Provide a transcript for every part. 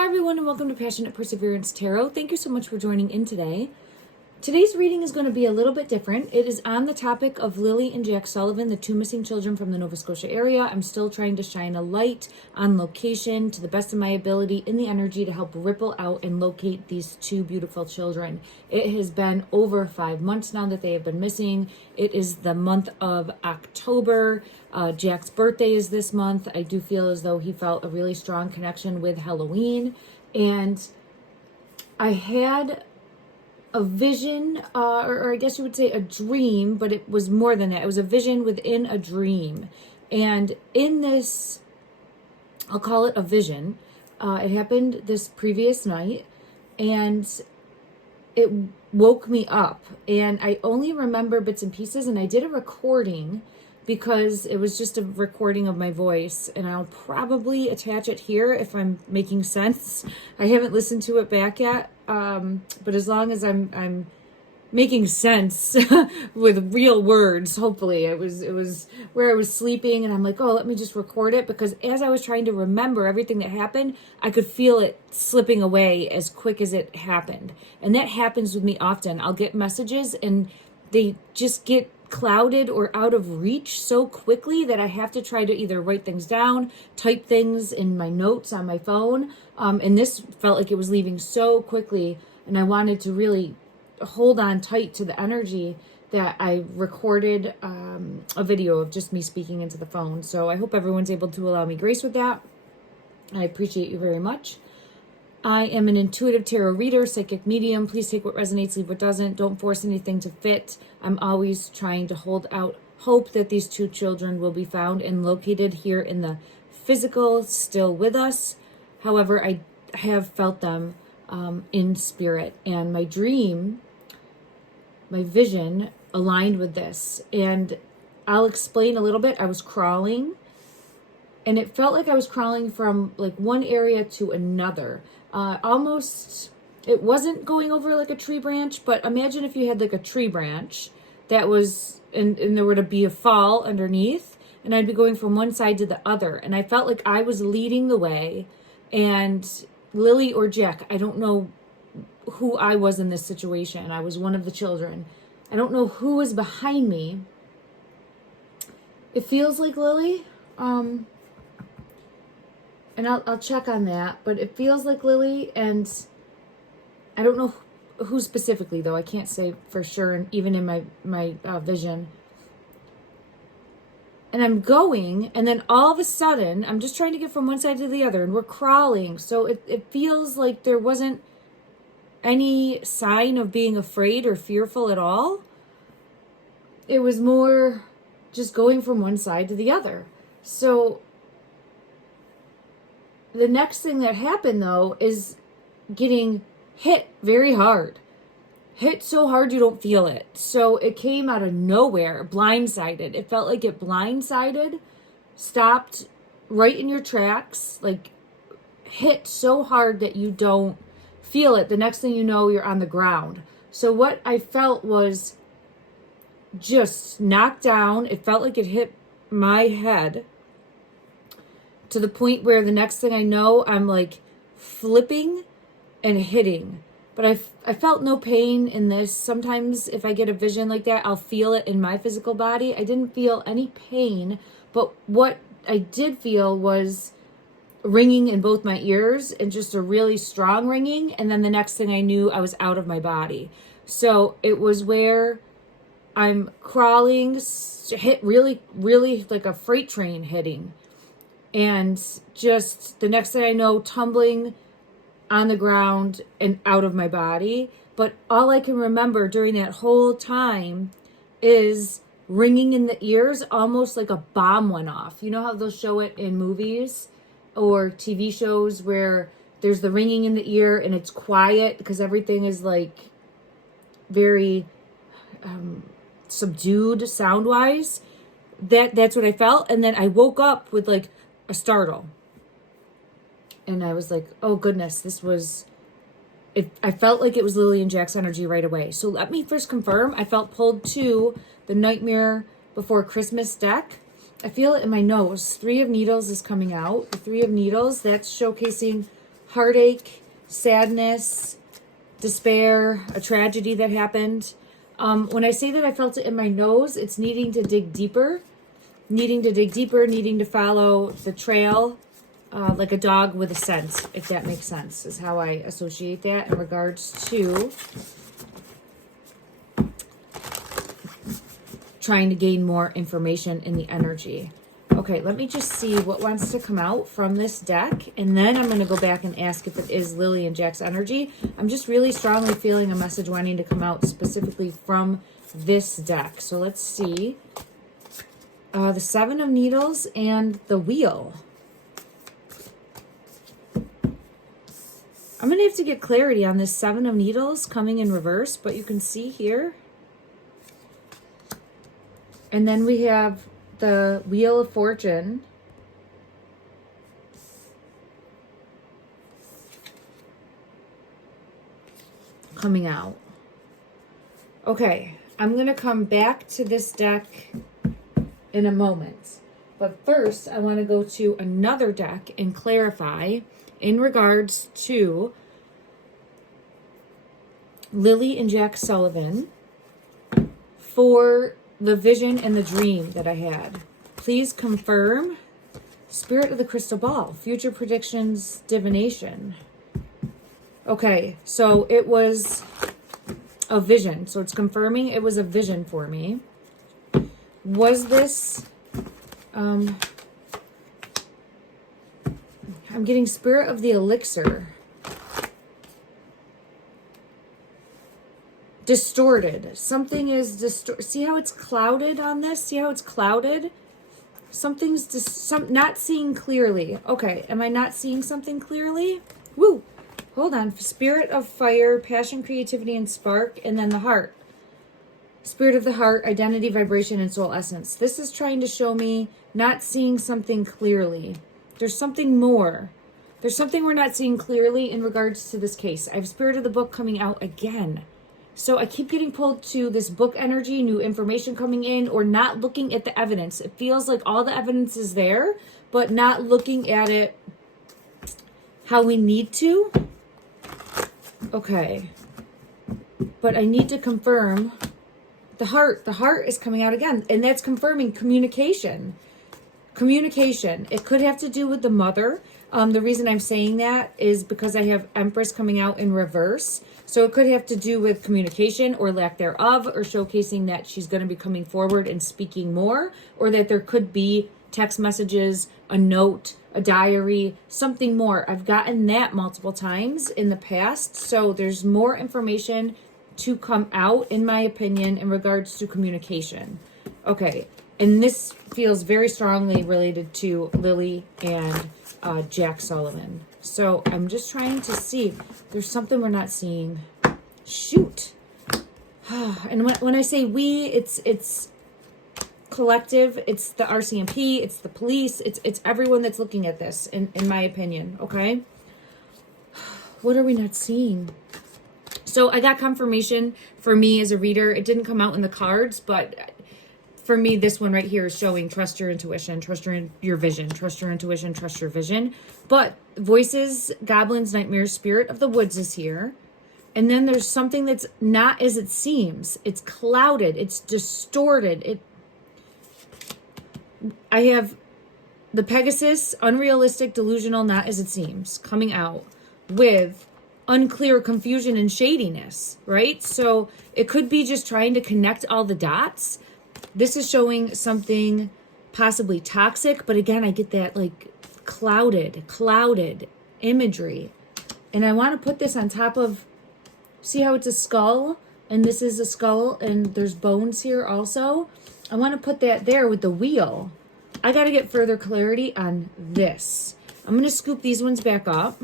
Hi everyone and welcome to Passionate Perseverance Tarot. Thank you so much for joining in today. Today's reading is going to be a little bit different. It is on the topic of Lilly and Jack Sullivan, the two missing children from the Nova Scotia area. I'm still trying to shine a light on location to the best of my ability in the energy to help ripple out and locate these two beautiful children. It has been over 5 months now that they have been missing. It is the month of October. Jack's birthday is this month. I do feel as though he felt a really strong connection with Halloween. And I had a vision, or I guess you would say a dream, but it was more than that. It was a vision within a dream. And in this, I'll call it a vision, it happened this previous night, and it woke me up. And I only remember bits and pieces, and I did a recording because it was just a recording of my voice, and I'll probably attach it here if I'm making sense. I haven't listened to it back yet, but as long as I'm making sense with real words, hopefully. It was where I was sleeping, and I'm like, oh, let me just record it, because as I was trying to remember everything that happened, I could feel it slipping away as quick as it happened. And that happens with me often. I'll get messages and they just get clouded or out of reach so quickly that I have to try to either write things down, type things in my notes on my phone. And this felt like it was leaving so quickly, and I wanted to really hold on tight to the energy that I recorded a video of just me speaking into the phone. So I hope everyone's able to allow me grace with that. I appreciate you very much. I am an intuitive tarot reader, psychic medium. Please take what resonates, leave what doesn't. Don't force anything to fit. I'm always trying to hold out hope that these two children will be found and located here in the physical, still with us. However, I have felt them in spirit, and my dream, my vision aligned with this. And I'll explain a little bit. I was crawling, and it felt like I was crawling from like one area to another. Almost, it wasn't going over like a tree branch, but imagine if you had like a tree branch that was, and there were to be a fall underneath, and I'd be going from one side to the other. And I felt like I was leading the way, and Lilly or Jack, I don't know who I was in this situation. I was one of the children. I don't know who was behind me. It feels like Lilly. And I'll check on that, but it feels like Lilly, and I don't know who specifically, though. I can't say for sure, and even in my vision. And I'm going, and then all of a sudden, I'm just trying to get from one side to the other, and we're crawling. So it feels like there wasn't any sign of being afraid or fearful at all. It was more just going from one side to the other. So the next thing that happened, though, is getting hit very hard. Hit so hard you don't feel it. So it came out of nowhere, blindsided. It felt like it blindsided, stopped right in your tracks, like hit so hard that you don't feel it. The next thing you know, you're on the ground. So what I felt was just knocked down. It felt like it hit my head, to the point where the next thing I know, I'm like flipping and hitting. But I felt no pain in this. Sometimes if I get a vision like that, I'll feel it in my physical body. I didn't feel any pain, but what I did feel was ringing in both my ears, and just a really strong ringing. And then the next thing I knew, I was out of my body. So it was where I'm crawling, hit really, really like a freight train hitting. And just the next thing I know, tumbling on the ground and out of my body. But all I can remember during that whole time is ringing in the ears, almost like a bomb went off. You know how they'll show it in movies or TV shows where there's the ringing in the ear and it's quiet because everything is like very subdued sound-wise? That's what I felt. And then I woke up with like a startle, and I was like, oh goodness, this was it. I felt like it was Lilly and Jack's energy right away. So let me first confirm. I felt pulled to the Nightmare Before Christmas deck. I feel it in my nose. 3 of Needles is coming out. The 3 of Needles, that's showcasing heartache, sadness, despair, a tragedy that happened. When I say that I felt it in my nose, it's needing to dig deeper, needing to follow the trail, like a dog with a scent, if that makes sense, is how I associate that in regards to trying to gain more information in the energy. Okay, let me just see what wants to come out from this deck, and then I'm going to go back and ask if it is Lily and Jack's energy. I'm just really strongly feeling a message wanting to come out specifically from this deck. So let's see. The Seven of Needles and the Wheel. I'm going to have to get clarity on this Seven of Needles coming in reverse, but you can see here. And then we have the Wheel of Fortune. Coming out. Okay, I'm going to come back to this deck in a moment. But first, I want to go to another deck and clarify in regards to Lily and Jack Sullivan for the vision and the dream that I had. Please confirm. Spirit of the Crystal Ball. Future predictions, divination. Okay, so it was a vision. So it's confirming it was a vision for me. Was this... I'm getting Spirit of the Elixir. Distorted. Something is distorted. See how it's clouded on this? See how it's clouded? Something's not seeing clearly. Okay, am I not seeing something clearly? Woo! Hold on. Spirit of Fire, Passion, Creativity, and Spark, and then the Heart. Spirit of the Heart, Identity, Vibration, and Soul Essence. This is trying to show me not seeing something clearly. There's something more. There's something we're not seeing clearly in regards to this case. I have Spirit of the Book coming out again. So I keep getting pulled to this book energy, new information coming in, or not looking at the evidence. It feels like all the evidence is there, but not looking at it how we need to. Okay. But I need to confirm the heart. The heart is coming out again, and that's confirming communication. Communication. It could have to do with the mother. The reason I'm saying that is because I have Empress coming out in reverse. So it could have to do with communication or lack thereof, or showcasing that she's going to be coming forward and speaking more, or that there could be text messages, a note, a diary, something more. I've gotten that multiple times in the past. So there's more information to come out, in my opinion, in regards to communication. Okay. And this feels very strongly related to Lily and Jack Sullivan. So I'm just trying to see. There's something we're not seeing. Shoot. And when I say we, it's collective. It's the RCMP. It's the police. It's everyone that's looking at this, in my opinion. Okay. What are we not seeing? So I got confirmation for me as a reader. It didn't come out in the cards, but for me, this one right here is showing trust your intuition, trust your vision, trust your intuition, trust your vision. But voices, goblins, nightmares, spirit of the woods is here. And then there's something that's not as it seems. It's clouded. It's distorted. I have the Pegasus, unrealistic, delusional, not as it seems, coming out with unclear, confusion, and shadiness, right? So it could be just trying to connect all the dots. This is showing something possibly toxic, but again, I get that like clouded imagery. And I want to put this on top of, see how it's a skull? And this is a skull, and there's bones here also. I want to put that there with the wheel. I got to get further clarity on this. I'm going to scoop these ones back up.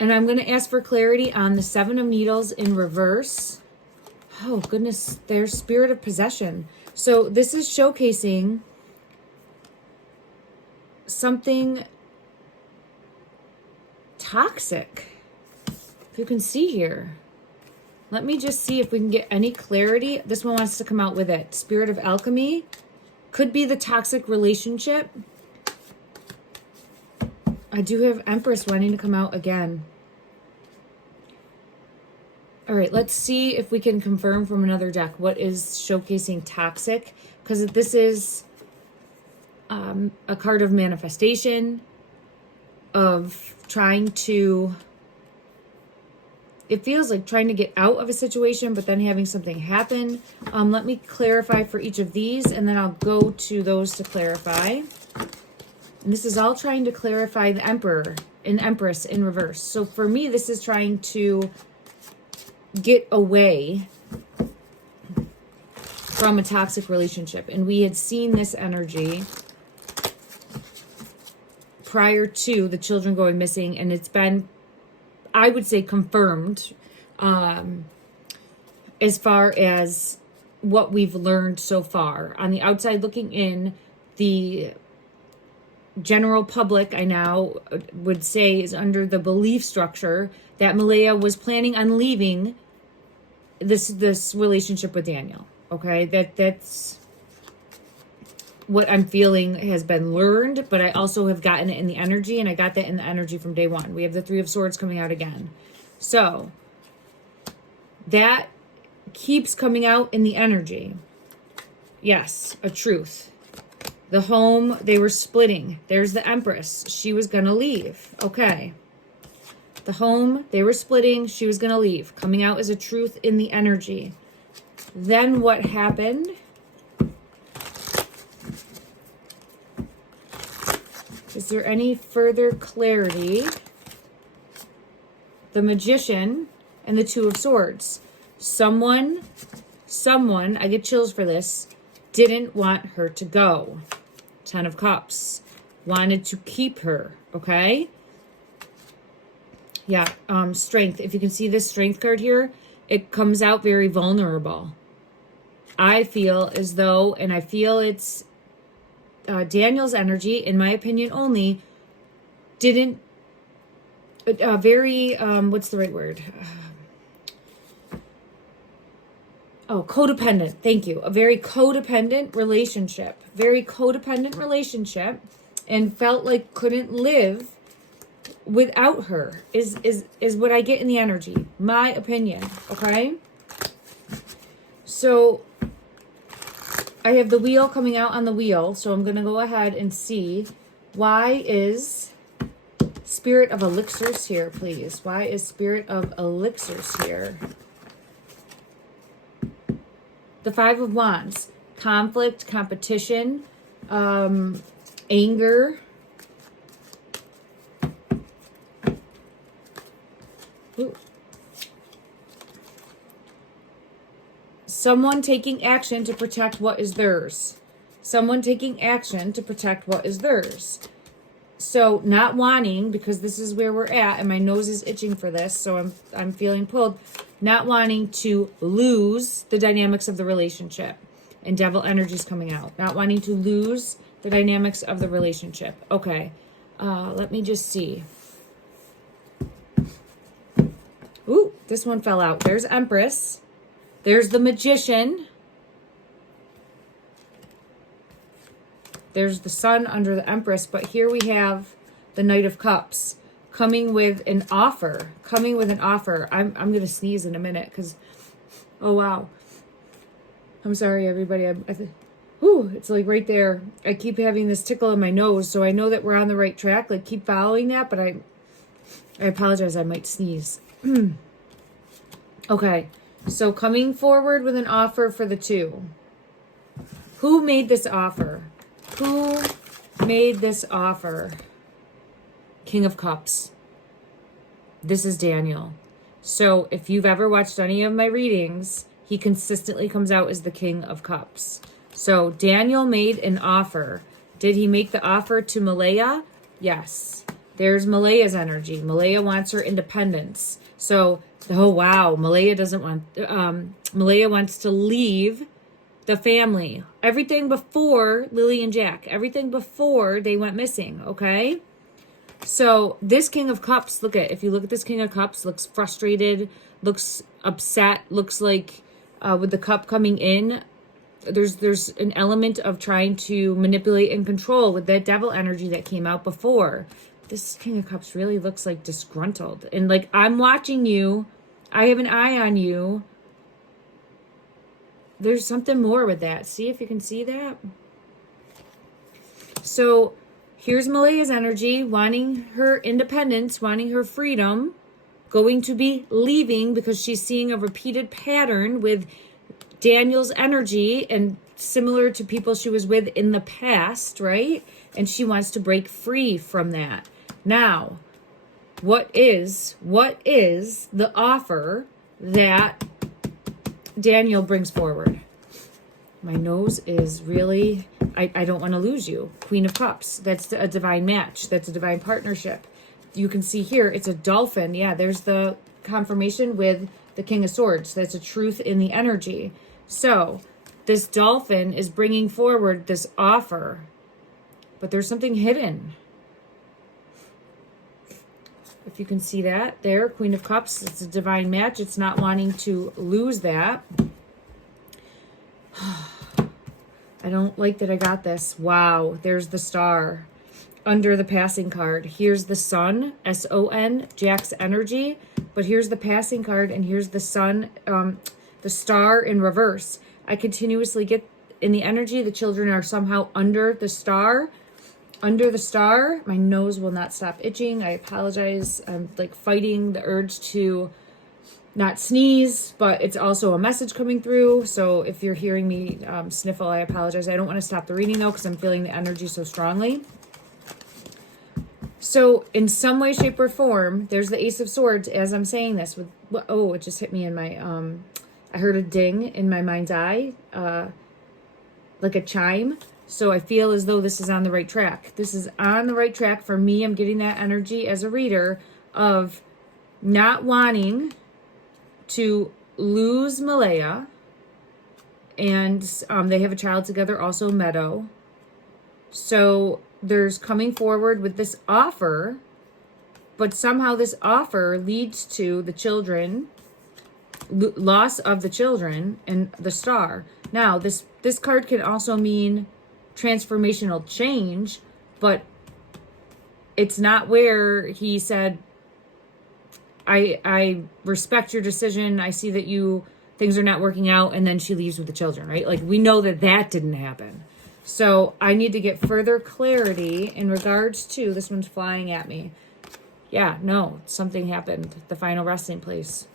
And I'm going to ask for clarity on the Seven of Needles in reverse. Oh, goodness, there's Spirit of Possession. So this is showcasing something toxic. If you can see here. Let me just see if we can get any clarity. This one wants to come out with it. Spirit of Alchemy. Could be the toxic relationship. I I do have Empress wanting to come out again. All right, let's see if we can confirm from another deck what is showcasing toxic, because this is a card of manifestation, of trying to, it feels like trying to get out of a situation, but then having something happen. Let me clarify for each of these, and then I'll go to those to clarify. And this is all trying to clarify the Emperor and Empress in reverse. So for me, this is trying to get away from a toxic relationship. And we had seen this energy prior to the children going missing, and it's been, I would say, confirmed as far as what we've learned so far. On the outside looking in, the general public, I now would say, is under the belief structure that Malaya was planning on leaving this relationship with Daniel. Okay, that's what I'm feeling has been learned, but I also have gotten it in the energy, and I got that in the energy from day one. We have the Three of Swords coming out again. So that keeps coming out in the energy. Yes, a truth. The home, they were splitting. There's the Empress. She was going to leave. Okay. The home, they were splitting. She was going to leave. Coming out as a truth in the energy. Then what happened? Is there any further clarity? The Magician and the Two of Swords. Someone, I get chills for this, didn't want her to go. Ten of Cups. Wanted to keep her, okay? Yeah, strength. If you can see this strength card here, it comes out very vulnerable. I feel as though, and I feel it's Daniel's energy, in my opinion only, didn't, very, what's the right word? Codependent. Thank you. A very codependent relationship. Very codependent relationship, and felt like couldn't live without her is what I get in the energy. My opinion. Okay. So I have the wheel coming out on the wheel. So I'm going to go ahead and see, why is Spirit of Elixirs here, please? Why is Spirit of Elixirs here? The Five of Wands. Conflict, competition, anger. Ooh. Someone taking action to protect what is theirs. Someone taking action to protect what is theirs. So not wanting, because this is where we're at, and my nose is itching for this, so I'm feeling pulled. Not wanting to lose the dynamics of the relationship. And Devil energy's coming out. Not wanting to lose the dynamics of the relationship. Okay. Let me just see. Ooh, this one fell out. There's Empress. There's the Magician. There's the Sun under the Empress. But here we have the Knight of Cups coming with an offer. Coming with an offer. I'm going to sneeze in a minute because, oh, wow. I'm sorry, everybody. It's like right there. I keep having this tickle in my nose, so I know that we're on the right track. Like, keep following that, but I apologize. I might sneeze. Okay, so coming forward with an offer for the two. Who made this offer? Who made this offer? King of Cups. This is Daniel. So if you've ever watched any of my readings, he consistently comes out as the King of Cups. So Daniel made an offer. Did he make the offer to Malaya? Yes. There's Malaya's energy. Malaya wants her independence. So, oh wow, Malaya doesn't want, Malaya wants to leave the family. Everything before Lilly and Jack. Everything before they went missing, okay? So this King of Cups, if you look at this King of Cups, looks frustrated, looks upset, looks like with the cup coming in, there's an element of trying to manipulate and control with that Devil energy that came out before. this King of Cups really looks like disgruntled. And like, I'm watching you. I have an eye on you. There's something more with that. See if you can see that. So here's Malaya's energy, wanting her independence, wanting her freedom, going to be leaving because she's seeing a repeated pattern with Daniel's energy and similar to people she was with in the past, right? And she wants to break free from that. Now, what is the offer that Daniel brings forward? My nose is really, I don't want to lose you. Queen of Cups. That's a divine match. That's a divine partnership. You can see here, it's a dolphin. Yeah, there's the confirmation with the King of Swords. That's a truth in the energy. So this dolphin is bringing forward this offer, but there's something hidden. If you can see that there, Queen of Cups, it's a divine match. It's not wanting to lose that. I don't like that I got this. Wow, there's the star under the passing card. Here's the sun, S-O-N, Jack's energy. But here's the passing card, and here's the sun, the star in reverse. I continuously get in the energy, the children are somehow under the star. Under the star. My nose will not stop itching. I apologize. I'm like fighting the urge to not sneeze, but it's also a message coming through. So if you're hearing me sniffle, I apologize. I don't want to stop the reading though, because I'm feeling the energy so strongly. So in some way, shape, or form, there's the Ace of Swords as I'm saying this. With oh, it just hit me in my, I heard a ding in my mind's eye, like a chime. So I feel as though this is on the right track. This is on the right track for me. I'm getting that energy as a reader of not wanting to lose Malaya. And they have a child together, also Meadow. So there's coming forward with this offer, but somehow this offer leads to the children, loss of the children, and the star. Now, this card can also mean transformational change, but it's not where he said, I respect your decision. I see that things are not working out. And then she leaves with the children, right? Like, we know that didn't happen. So I need to get further clarity in regards to, this one's flying at me. Yeah, no, something happened. The final resting place.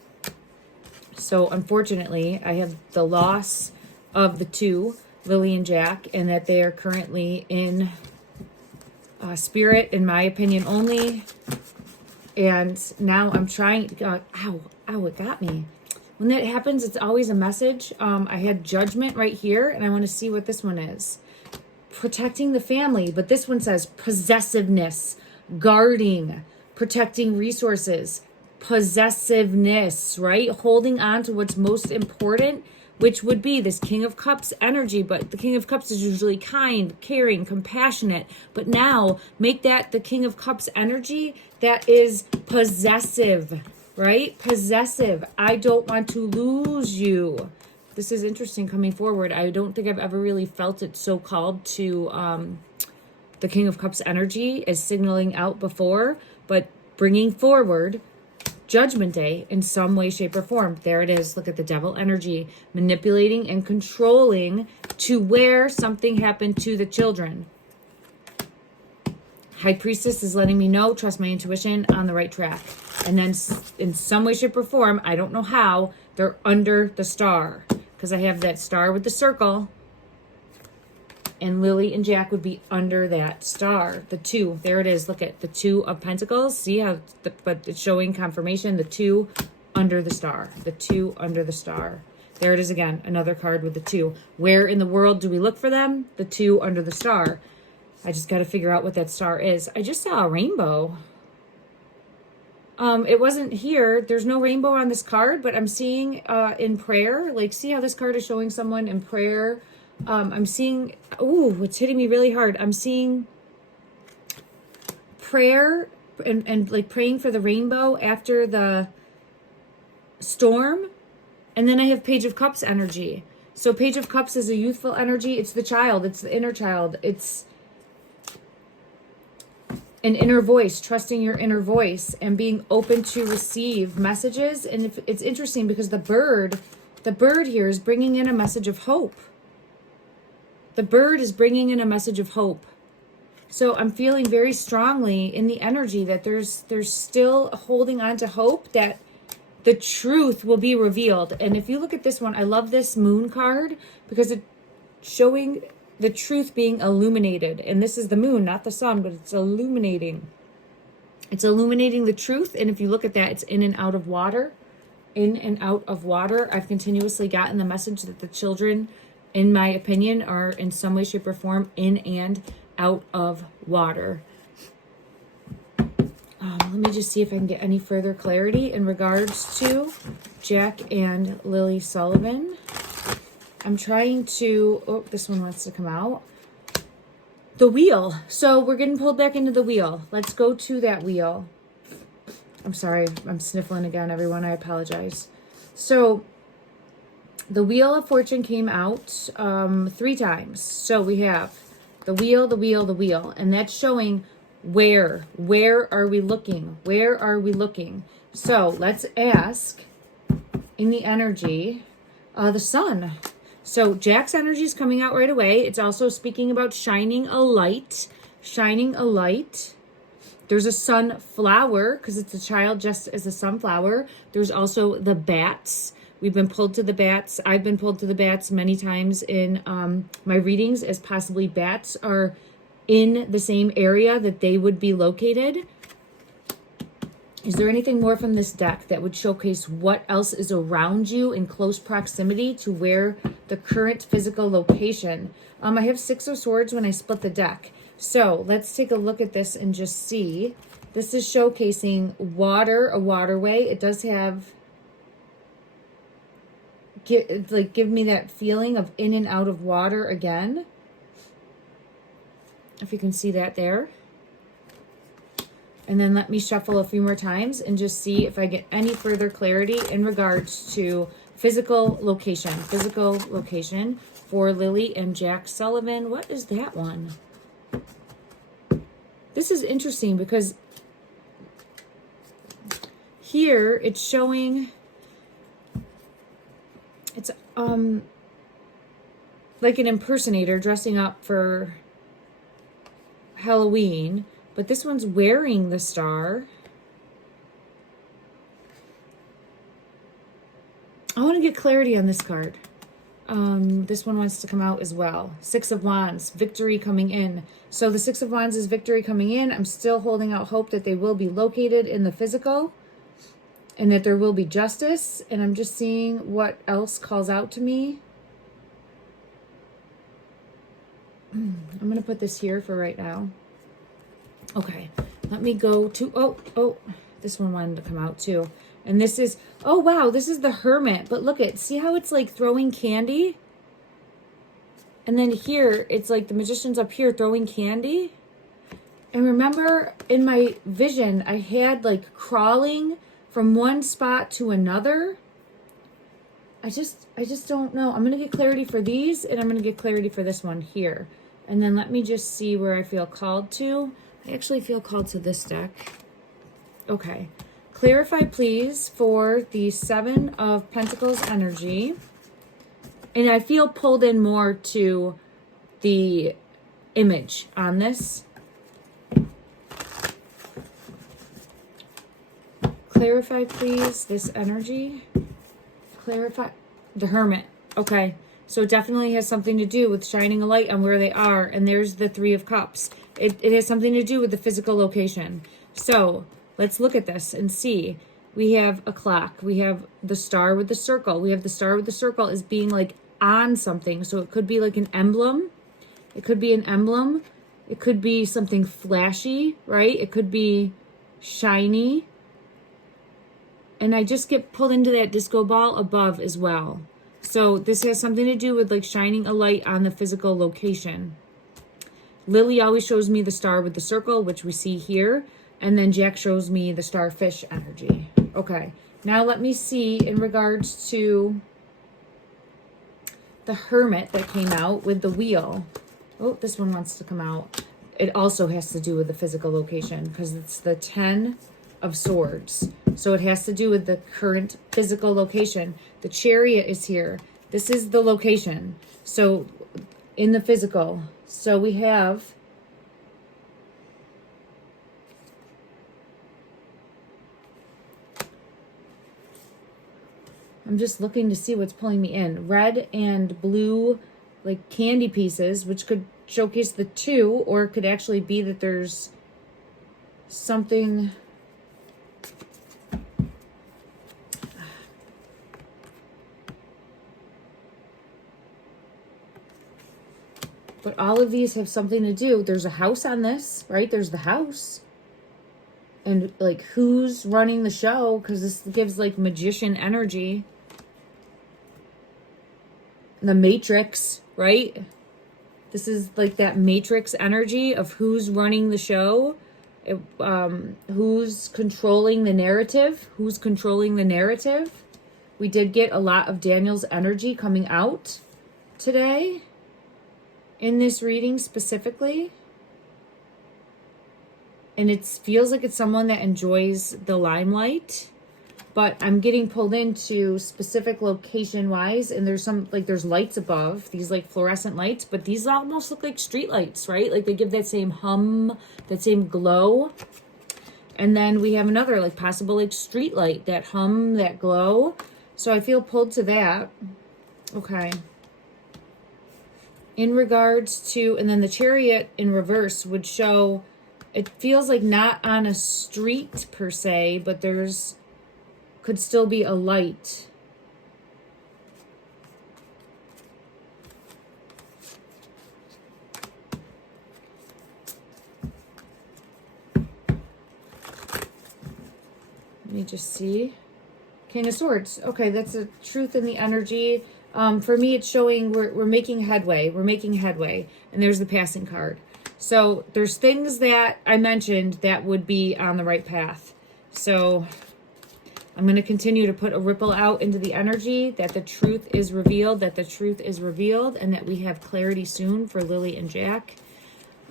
So unfortunately, I have the loss of the two, Lily and Jack, and that they are currently in spirit, in my opinion only. And now I'm trying, ow, it got me. When that happens, it's always a message. I had judgment right here, and I want to see what this one is. Protecting the family, but this one says possessiveness, guarding, protecting resources, possessiveness, right? Holding on to what's most important, which would be this King of Cups energy. But the King of Cups is usually kind, caring, compassionate. But now make that the King of Cups energy that is possessive, right? Possessive. I don't want to lose you. This is interesting coming forward. I don't think I've ever really felt it so called to the King of Cups energy as signaling out before, but bringing forward Judgment Day in some way, shape, or form. There it is. Look at the devil energy, manipulating and controlling to where something happened to the children. High Priestess is letting me know, trust my intuition, on the right track. And then in some way, shape, or form, I don't know how, they're under the star. Because I have that star with the circle. And Lily and Jack would be under that star. The two, there it is. Look at the Two of Pentacles. See how, but it's showing confirmation. The two under the star. The two under the star. There it is again. Another card with the two. Where in the world do we look for them? The two under the star. I just got to figure out what that star is. I just saw a rainbow. It wasn't here. There's no rainbow on this card, but I'm seeing in prayer. Like, see how this card is showing someone in prayer? I'm seeing, what's hitting me really hard. I'm seeing prayer and like praying for the rainbow after the storm. And then I have Page of Cups energy. So Page of Cups is a youthful energy. It's the child. It's the inner child. It's an inner voice, trusting your inner voice and being open to receive messages. And if, it's interesting because the bird here is bringing in a message of hope. The bird is bringing in a message of hope. So I'm feeling very strongly in the energy that there's still holding on to hope that the truth will be revealed. And if you look at this one, I love this moon card because it's showing the truth being illuminated. And this is the moon, not the sun, but it's illuminating. It's illuminating the truth. And if you look at that, it's in and out of water. In and out of water. I've continuously gotten the message that the children, in my opinion, are in some way, shape, or form in and out of water. Let me just see if I can get any further clarity in regards to Jack and Lily Sullivan. I'm trying to, oh, this one wants to come out. The wheel. So we're getting pulled back into the wheel. Let's go to that wheel. I'm sorry, I'm sniffling again, everyone. I apologize. So the Wheel of Fortune came out 3 times. So we have the wheel, the wheel, the wheel. And that's showing where are we looking? Where are we looking? So let's ask in the energy, the sun. So Jack's energy is coming out right away. It's also speaking about shining a light, shining a light. There's a sunflower because it's a child just as a sunflower. There's also the bats. We've been pulled to the bats. I've been pulled to the bats many times in my readings as possibly bats are in the same area that they would be located. Is there anything more from this deck that would showcase what else is around you in close proximity to where the current physical location? I have 6 of Swords when I split the deck. So let's take a look at this and just see. This is showcasing water, a waterway. It does have, give me that feeling of in and out of water again. If you can see that there. And then let me shuffle a few more times and just see if I get any further clarity in regards to physical location for Lily and Jack Sullivan. What is that one? This is interesting because here it's showing, it's like an impersonator dressing up for Halloween. But this one's wearing the star. I want to get clarity on this card. This one wants to come out as well. 6 of Wands, victory coming in. So the 6 of Wands is victory coming in. I'm still holding out hope that they will be located in the physical and that there will be justice. And I'm just seeing what else calls out to me. I'm going to put this here for right now. Okay, let me go to, oh, this one wanted to come out too. And this is, oh wow, this is the Hermit. But look at, see how it's like throwing candy? And then here, it's like the Magician's up here throwing candy. And remember in my vision, I had like crawling from one spot to another. I just don't know. I'm going to get clarity for these and I'm going to get clarity for this one here. And then let me just see where I feel called to. I actually feel called to this deck. Okay. Clarify, please, for the 7 of Pentacles energy. And I feel pulled in more to the image on this. Clarify, please, this energy. Clarify. The Hermit. Okay. So it definitely has something to do with shining a light on where they are. And there's the 3 of Cups. It has something to do with the physical location. So let's look at this and see. We have a clock. We have the star with the circle. We have the star with the circle as being like on something. So it could be like an emblem. It could be an emblem. It could be something flashy, right? It could be shiny. And I just get pulled into that disco ball above as well. So this has something to do with like shining a light on the physical location. Lily always shows me the star with the circle, which we see here. And then Jack shows me the starfish energy. Okay. Now let me see in regards to the Hermit that came out with the wheel. Oh, this one wants to come out. it also has to do with the physical location because it's the 10 of Swords. So it has to do with the current physical location. The Chariot is here. This is the location. So in the physical. So we have I'm just looking to see what's pulling me in. Red and blue, like candy pieces, which could showcase the 2, or it could actually be that there's something. But all of these have something to do. There's a house on this, right? There's the house. And like who's running the show? Because this gives like magician energy. The Matrix, right? This is like that Matrix energy of who's running the show. Who's controlling the narrative. Who's controlling the narrative. We did get a lot of Daniel's energy coming out today. In this reading specifically. And it feels like it's someone that enjoys the limelight. But I'm getting pulled into specific location wise. And there's some, like there's lights above. These like fluorescent lights. But these almost look like street lights, right? Like they give that same hum, that same glow. And then we have another like possible like street light. That hum, that glow. So I feel pulled to that. Okay. In regards to, and then the Chariot in reverse would show, it feels like not on a street per se, but there's, could still be a light. Let me just see. King of Swords. Okay, that's a truth in the energy. For me, it's showing we're making headway. We're making headway. And there's the passing card. So there's things that I mentioned that would be on the right path. So I'm going to continue to put a ripple out into the energy that the truth is revealed, that the truth is revealed, and that we have clarity soon for Lily and Jack.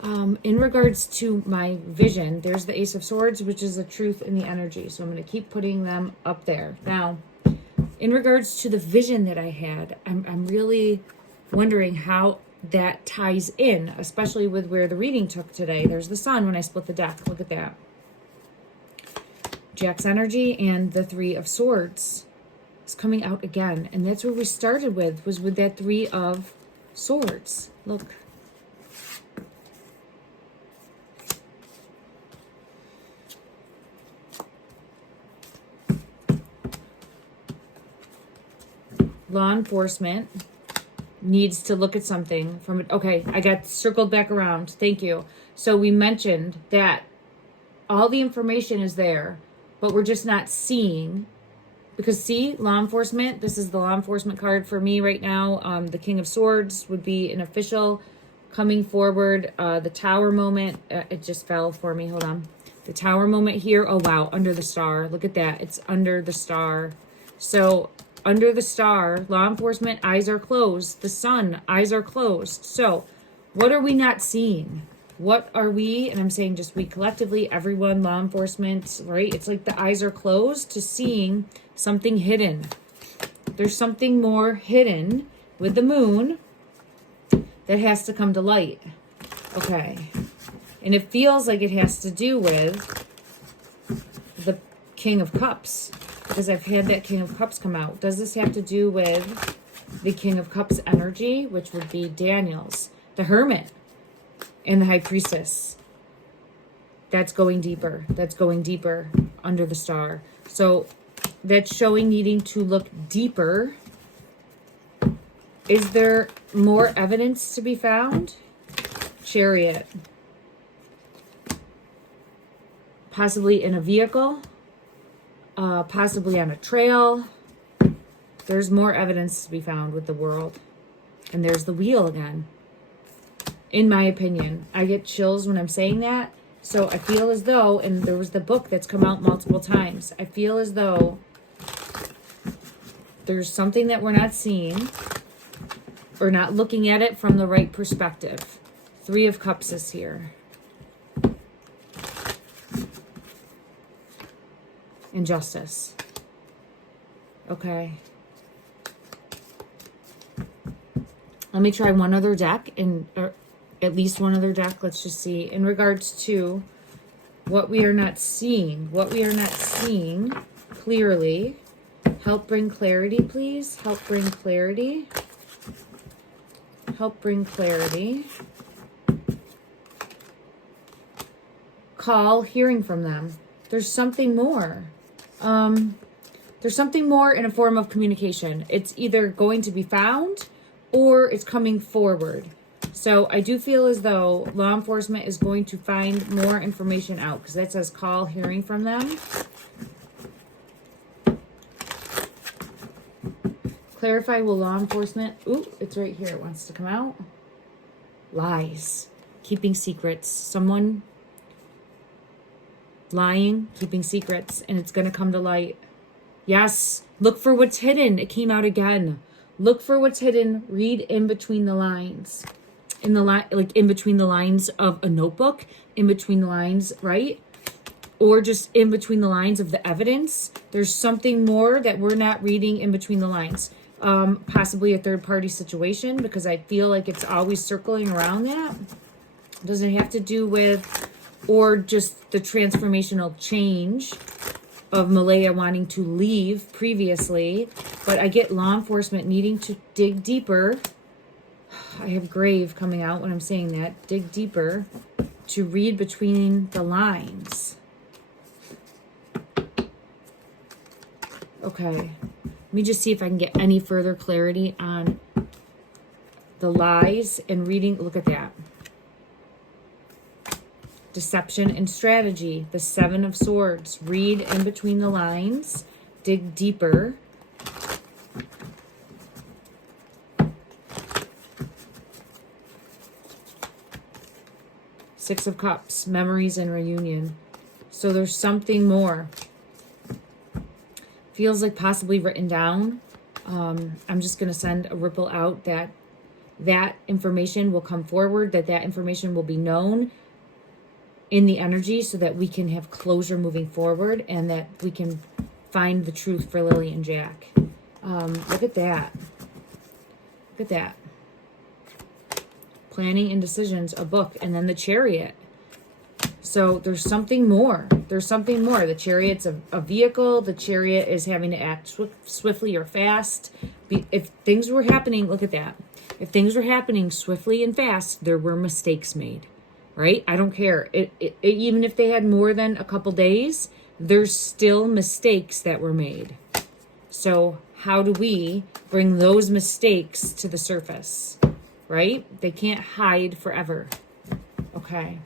In regards to my vision, there's the Ace of Swords, which is the truth in the energy. So I'm going to keep putting them up there. Now, in regards to the vision that I had, I'm really wondering how that ties in, especially with where the reading took today. There's the Sun when I split the deck. Look at that. Jack's energy and the 3 of Swords is coming out again. And that's where we started with, was with that 3 of Swords. Look. Law enforcement needs to look at something from it. Okay, I got circled back around. Thank you. So we mentioned that all the information is there, but we're just not seeing. Because see, law enforcement, this is the law enforcement card for me right now. The King of Swords would be an official coming forward. The Tower moment, it just fell for me. Hold on. The Tower moment here. Oh, wow. Under the star. Look at that. It's under the star. So under the star, law enforcement, eyes are closed. The Sun, eyes are closed. So what are we not seeing? What are we, and I'm saying just we collectively, everyone, law enforcement, right? It's like the eyes are closed to seeing something hidden. There's something more hidden with the Moon that has to come to light. Okay. And it feels like it has to do with the King of Cups. Because I've had that King of Cups come out. Does this have to do with the King of Cups energy, which would be Daniel's, the Hermit, and the High Priestess? That's going deeper. That's going deeper under the star. So that's showing needing to look deeper. Is there more evidence to be found? Chariot. Possibly in a vehicle. Possibly on a trail. There's more evidence to be found with the World. And there's the Wheel again. In my opinion. I get chills when I'm saying that. So I feel as though, and there was the book that's come out multiple times. I feel as though there's something that we're not seeing. Or not looking at it from the right perspective. 3 of Cups is here. and justice. Okay. Let me try one other deck, or at least one other deck. Let's just see. In regards to what we are not seeing, clearly. Help bring clarity, please. Help bring clarity. Help bring clarity. Call, hearing from them. There's something more. There's something more in a form of communication. It's either going to be found or it's coming forward. So I do feel as though law enforcement is going to find more information out, because that says call, hearing from them. Clarify, will law enforcement... Ooh, it's right here. It wants to come out. Lies. Keeping secrets. Someone lying, keeping secrets, and it's going to come to light. Yes. Look for what's hidden. It came out again. Look for what's hidden. Read in between the lines. Like in between the lines of a notebook. In between the lines, right? Or just in between the lines of the evidence. There's something more that we're not reading in between the lines. Possibly a third-party situation, because I feel like it's always circling around that. Doesn't have to do with, or just the transformational change of Malaya wanting to leave previously, but I get law enforcement needing to dig deeper. I have grave coming out when I'm saying that. Dig deeper to read between the lines. Okay. Let me just see if I can get any further clarity on the lies and reading. Look at that. Deception and strategy. The Seven of Swords. Read in between the lines. Dig deeper. Six of Cups. Memories and reunion. So there's something more. Feels like possibly written down. I'm just going to send a ripple out that information will come forward, that information will be known in the energy, so that we can have closure moving forward, and that we can find the truth for Lily and Jack. Look at that. Look at that. Planning and decisions, a book, and then the Chariot. So there's something more. There's something more. The Chariot's a vehicle. The Chariot is having to act swiftly or fast. If things were happening, look at that. If things were happening swiftly and fast, there were mistakes made, right? I don't care. Even if they had more than a couple days, there's still mistakes that were made. So how do we bring those mistakes to the surface, right? They can't hide forever. Okay.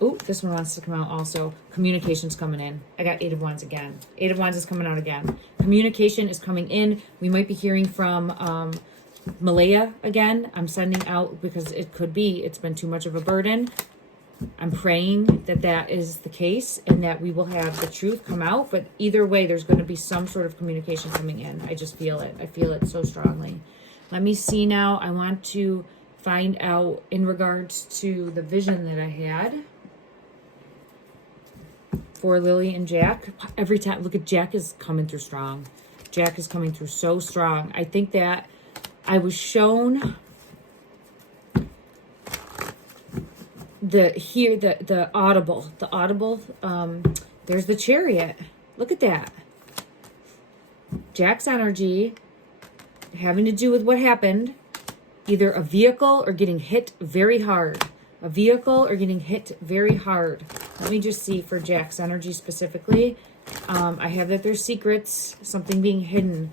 Oh, this one wants to come out also. Communication's coming in. I got Eight of Wands again. Eight of Wands is coming out again. Communication is coming in. We might be hearing from Malaya again. I'm sending out, because it could be, it's been too much of a burden. I'm praying that that is the case, and that we will have the truth come out. But either way, there's going to be some sort of communication coming in. I just feel it. I feel it so strongly. Let me see now. I want to find out in regards to the vision that I had for Lily and Jack. Every time, look at Jack is coming through strong. Jack is coming through so strong. I think that I was shown the audible. There's the Chariot. Look at that. Jack's energy having to do with what happened. Either a vehicle or getting hit very hard. A vehicle or getting hit very hard. Let me just see for Jack's energy specifically. I have that there's secrets, something being hidden.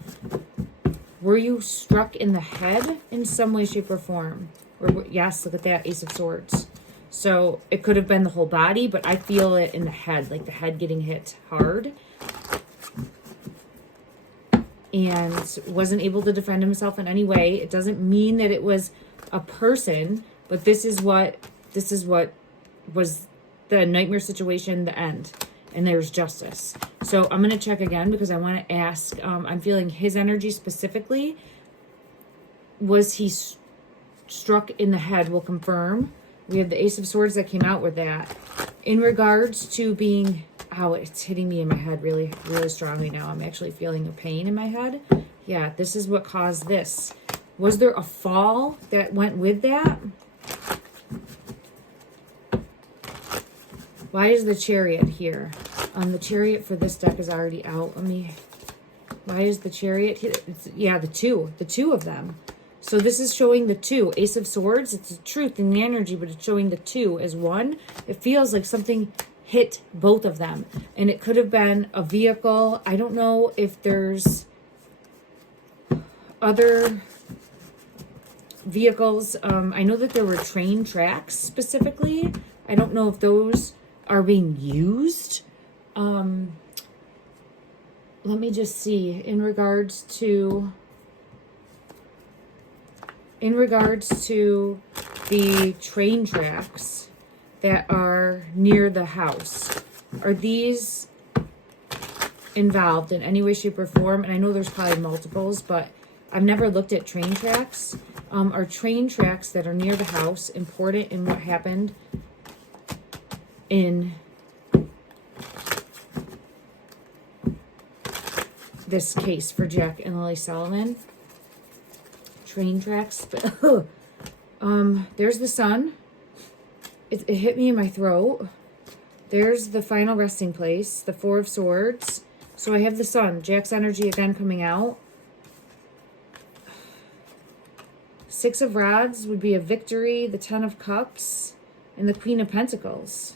Were you struck in the head in some way, shape, or form? Or yes, look at that, Ace of Swords. So it could have been the whole body, but I feel it in the head, like the head getting hit hard. And wasn't able to defend himself in any way. It doesn't mean that it was a person, but this is what was the nightmare situation, the end. And there's justice. So I'm going to check again, because I want to ask, I'm feeling his energy specifically. Was he struck in the head? We'll confirm. We have the Ace of Swords that came out with that. In regards to being, ow, it's hitting me in my head really, really strongly now. I'm actually feeling a pain in my head. Yeah, this is what caused this. Was there a fall that went with that? Why is the Chariot here? The Chariot for this deck is already out. Why is the Chariot here? Yeah, the two of them. So this is showing the two. Ace of Swords, it's the truth and the energy, but it's showing the two as one. It feels like something hit both of them. And it could have been a vehicle. I don't know if there's other vehicles. I know that there were train tracks specifically. I don't know if those are being used. Let me just see. In regards to the train tracks that are near the house, are these involved in any way, shape, or form? And I know there's probably multiples, but I've never looked at train tracks. Are train tracks that are near the house important in what happened in this case for Jack and Lilly Sullivan? Train tracks. There's the sun. It hit me in my throat. There's the final resting place, the Four of Swords. So I have the sun, Jack's energy again coming out. Six of Rods would be a victory, the Ten of Cups, and the Queen of Pentacles.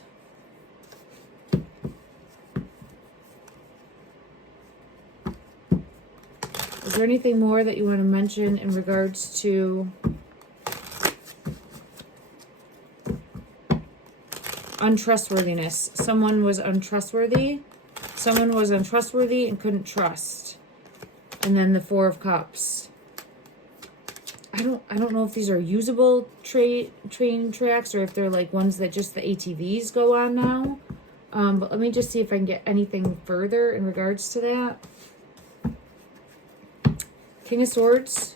Is there anything more that you want to mention in regards to untrustworthiness? Someone was untrustworthy. Someone was untrustworthy and couldn't trust. And then the Four of Cups. I don't know if these are usable train tracks or if they're like ones that just the ATVs go on now. But let me just see if I can get anything further in regards to that. King of Swords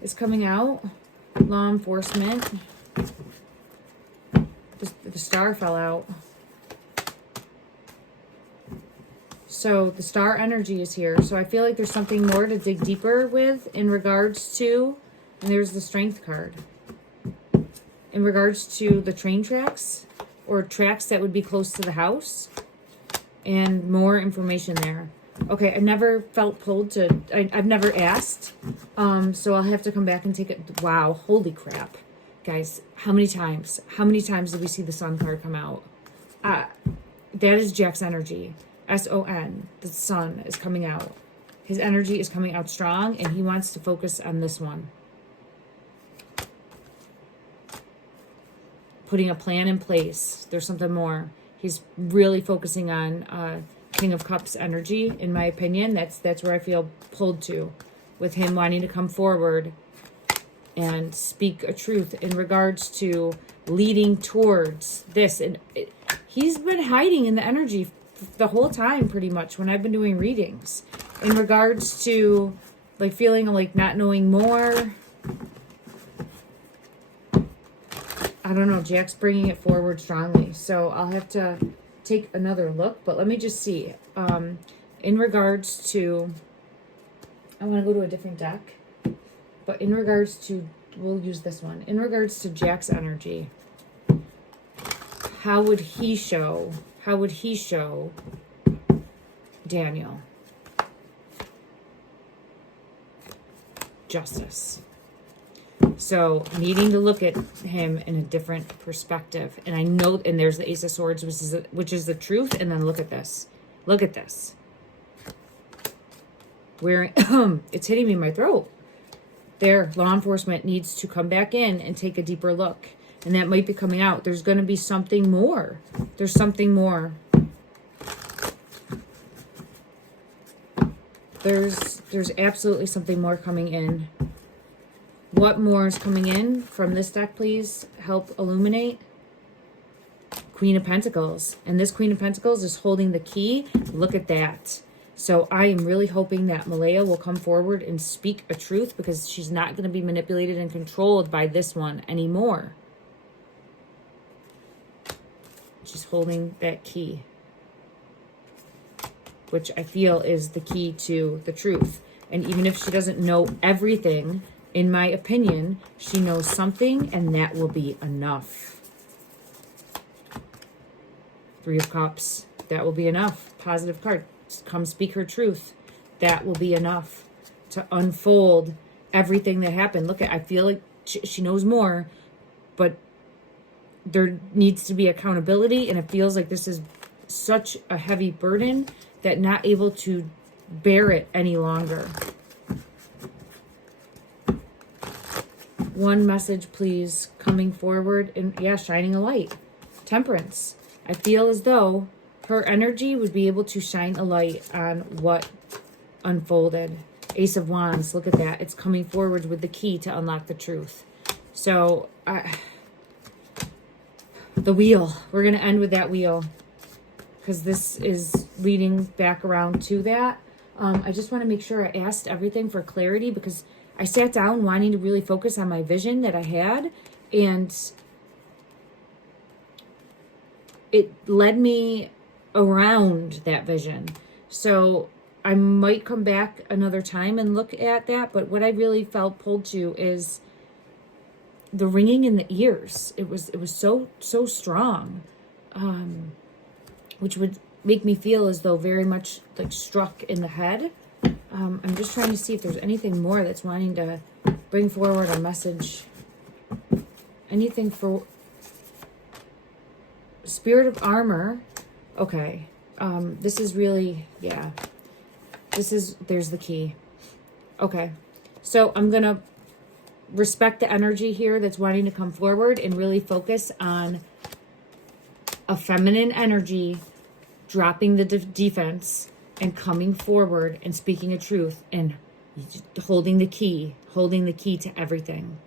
is coming out. Law enforcement. The star fell out. So the star energy is here. So I feel like there's something more to dig deeper with in regards to, and there's the Strength card. In regards to the train tracks or tracks that would be close to the house, and more information there. Okay, I never felt pulled to, I've never asked, so I'll have to come back and take it. Wow, holy crap. Guys, how many times did we see the Sun card come out? That is Jack's energy. S-O-N, the Sun is coming out. His energy is coming out strong, and he wants to focus on this one. Putting a plan in place. There's something more. He's really focusing on King of Cups energy, in my opinion. That's where I feel pulled to, with him wanting to come forward and speak a truth in regards to leading towards this. And he's been hiding in the energy the whole time, pretty much, when I've been doing readings, in regards to like feeling like not knowing more. I don't know. Jack's bringing it forward strongly, so I'll have to take another look, but let me just see. In regards to, I want to go to a different deck, but in regards to, we'll use this one. In regards to Jack's energy, how would he show Daniel justice? So needing to look at him in a different perspective. And I know, and there's the Ace of Swords, which is the truth. And then look at this. Look at this. Where it's hitting me in my throat. There, law enforcement needs to come back in and take a deeper look. And that might be coming out. There's going to be something more. There's something more. There's absolutely something more coming in. What more is coming in from this deck, please? Help illuminate. Queen of Pentacles. And this Queen of Pentacles is holding the key. Look at that. So I am really hoping that Malaya will come forward and speak a truth, because she's not going to be manipulated and controlled by this one anymore. She's holding that key, which I feel is the key to the truth. And even if she doesn't know everything, in my opinion, she knows something, and that will be enough. Three of Cups. That will be enough. Positive card. Come speak her truth. That will be enough to unfold everything that happened. Look, I feel like she knows more, but there needs to be accountability, and it feels like this is such a heavy burden that not able to bear it any longer. One message, please, coming forward, and yeah, shining a light. Temperance. I feel as though her energy would be able to shine a light on what unfolded. Ace of Wands, look at that. It's coming forward with the key to unlock the truth. So, the wheel. We're going to end with that wheel, because this is leading back around to that. I just want to make sure I asked everything for clarity, because I sat down wanting to really focus on my vision that I had, and it led me around that vision. So I might come back another time and look at that, but what I really felt pulled to is the ringing in the ears. It was so strong, which would make me feel as though very much like struck in the head. I'm just trying to see if there's anything more that's wanting to bring forward a message. Anything for Spirit of Armor. Okay. This is really, yeah. There's the key. Okay. So I'm going to respect the energy here that's wanting to come forward and really focus on a feminine energy, dropping the defense and coming forward and speaking a truth and holding the key to everything.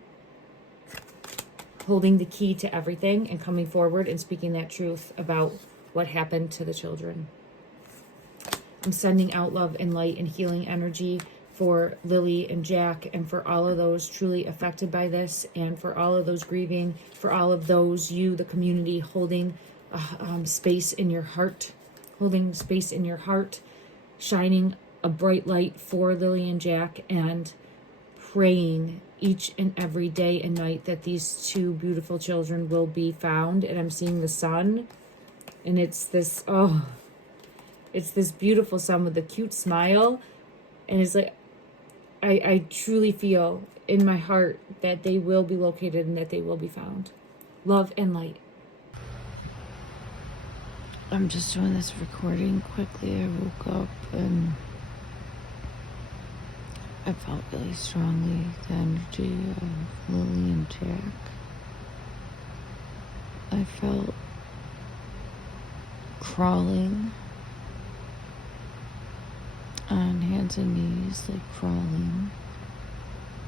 Holding the key to everything and coming forward and speaking that truth about what happened to the children. I'm sending out love and light and healing energy for Lily and Jack, and for all of those truly affected by this, and for all of those grieving, for all of those, you, the community, holding space in your heart, shining a bright light for Lily and Jack, and praying each and every day and night that these two beautiful children will be found. And I'm seeing the sun, and it's this beautiful sun with a cute smile, and it's like, I truly feel in my heart that they will be located and that they will be found. Love and light. I'm just doing this recording quickly. I woke up and I felt really strongly the energy of Lily and Jack. I felt crawling on hands and knees, like crawling,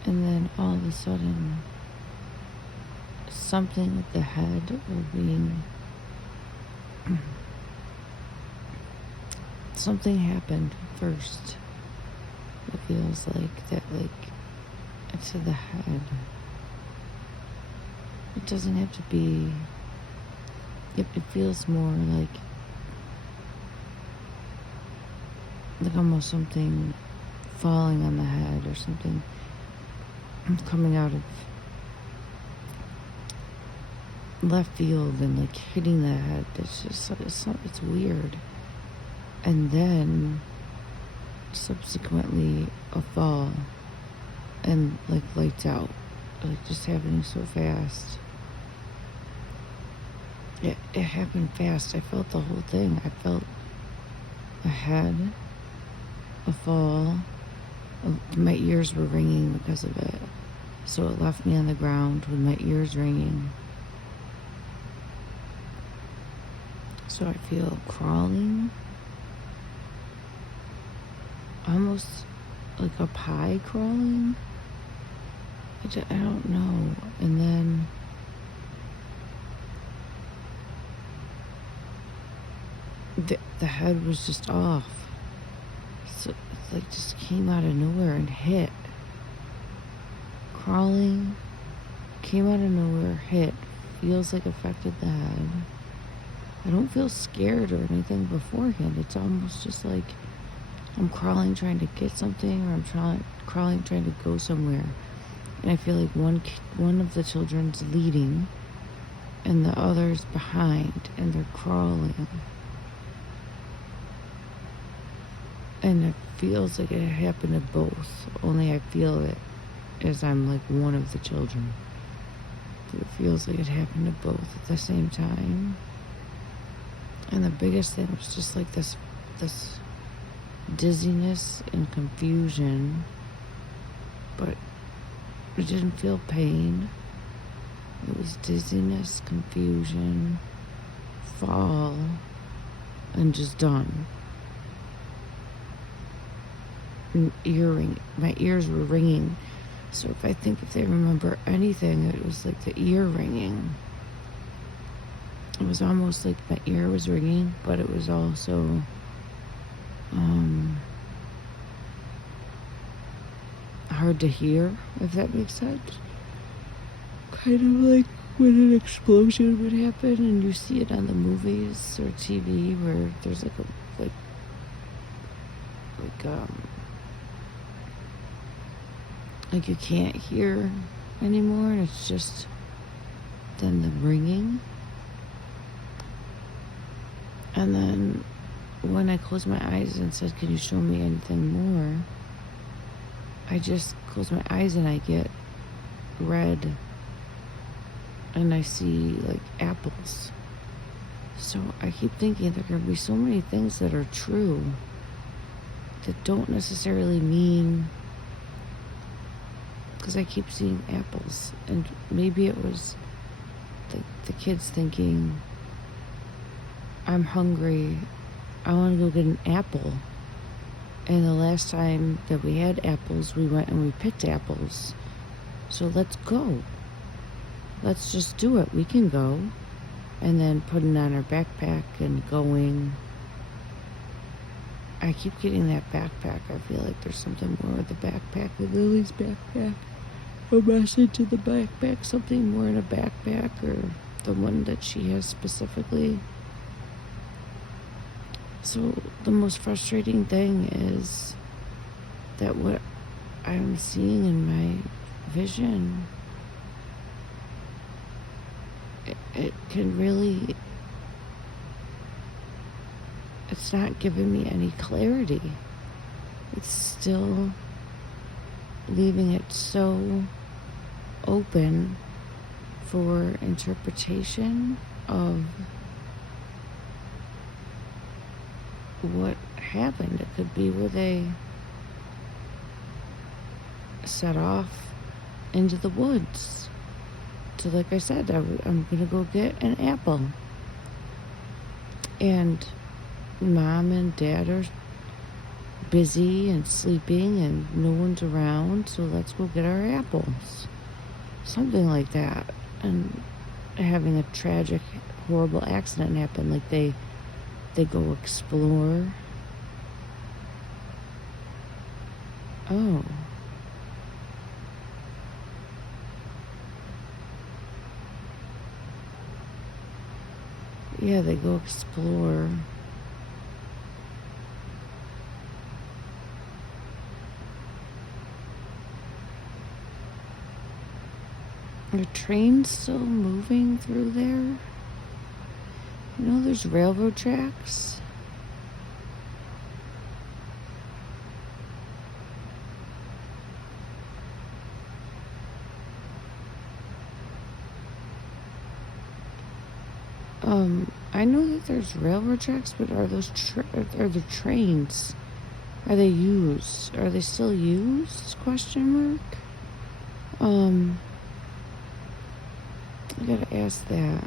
and then all of a sudden something with the head or being something happened first. It feels like that, like to the head. It doesn't have to be, it feels more like almost something falling on the head or something coming out of left field and like hitting the head. It's just, it's weird. And then subsequently a fall and like lights out, like just happening so fast. It happened fast. I felt the whole thing. I felt a head, a fall. My ears were ringing because of it, so it left me on the ground with my ears ringing. So I feel crawling, almost like a pie crawling. I don't know. And then the head was just off. So it like just came out of nowhere and hit. Crawling, came out of nowhere, hit. Feels like affected the head. I don't feel scared or anything beforehand. It's almost just like I'm crawling trying to get something, or I'm crawling trying to go somewhere. And I feel like one of the children's leading and the other's behind, and they're crawling. And it feels like it happened to both, only I feel it as I'm like one of the children. But it feels like it happened to both at the same time. And the biggest thing was just like this dizziness and confusion, but it didn't feel pain. It was dizziness, confusion, fall, and just done. And my ears were ringing. So if they remember anything, it was like the ear ringing. It was almost like my ear was ringing, but it was also hard to hear, if that makes sense. Kind of like when an explosion would happen and you see it on the movies or TV where there's like you can't hear anymore, and it's just then the ringing. And then when I closed my eyes and said, "Can you show me anything more?" I just close my eyes and I get red, and I see like apples. So I keep thinking there are going to be so many things that are true that don't necessarily mean, because I keep seeing apples, and maybe it was the kids thinking, I'm hungry, I want to go get an apple. And the last time that we had apples, we went and we picked apples. So let's go. Let's just do it. We can go. And then putting on our backpack and going. I keep getting that backpack. I feel like there's something more with the backpack, with Lily's backpack. A message in the backpack, something more in a backpack, or the one that she has specifically. So the most frustrating thing is that what I'm seeing in my vision, it can really, it's not giving me any clarity. It's still leaving it so open for interpretation of what happened. It could be where they set off into the woods. So like I said, I'm going to go get an apple. And mom and dad are busy and sleeping and no one's around, so let's go get our apples. Something like that. And having a tragic, horrible accident happen, like they go explore. Oh. Yeah, they go explore. Are trains still moving through there? You know, there's railroad tracks. I know that there's railroad tracks, but are those are the trains? Are they used? Are they still used? Question mark. I gotta ask that.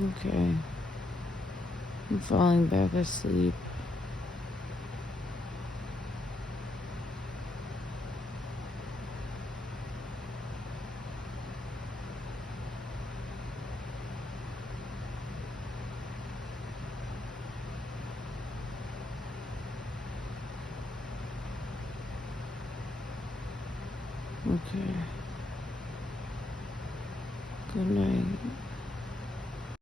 Okay. I'm falling back asleep. Okay. Good night.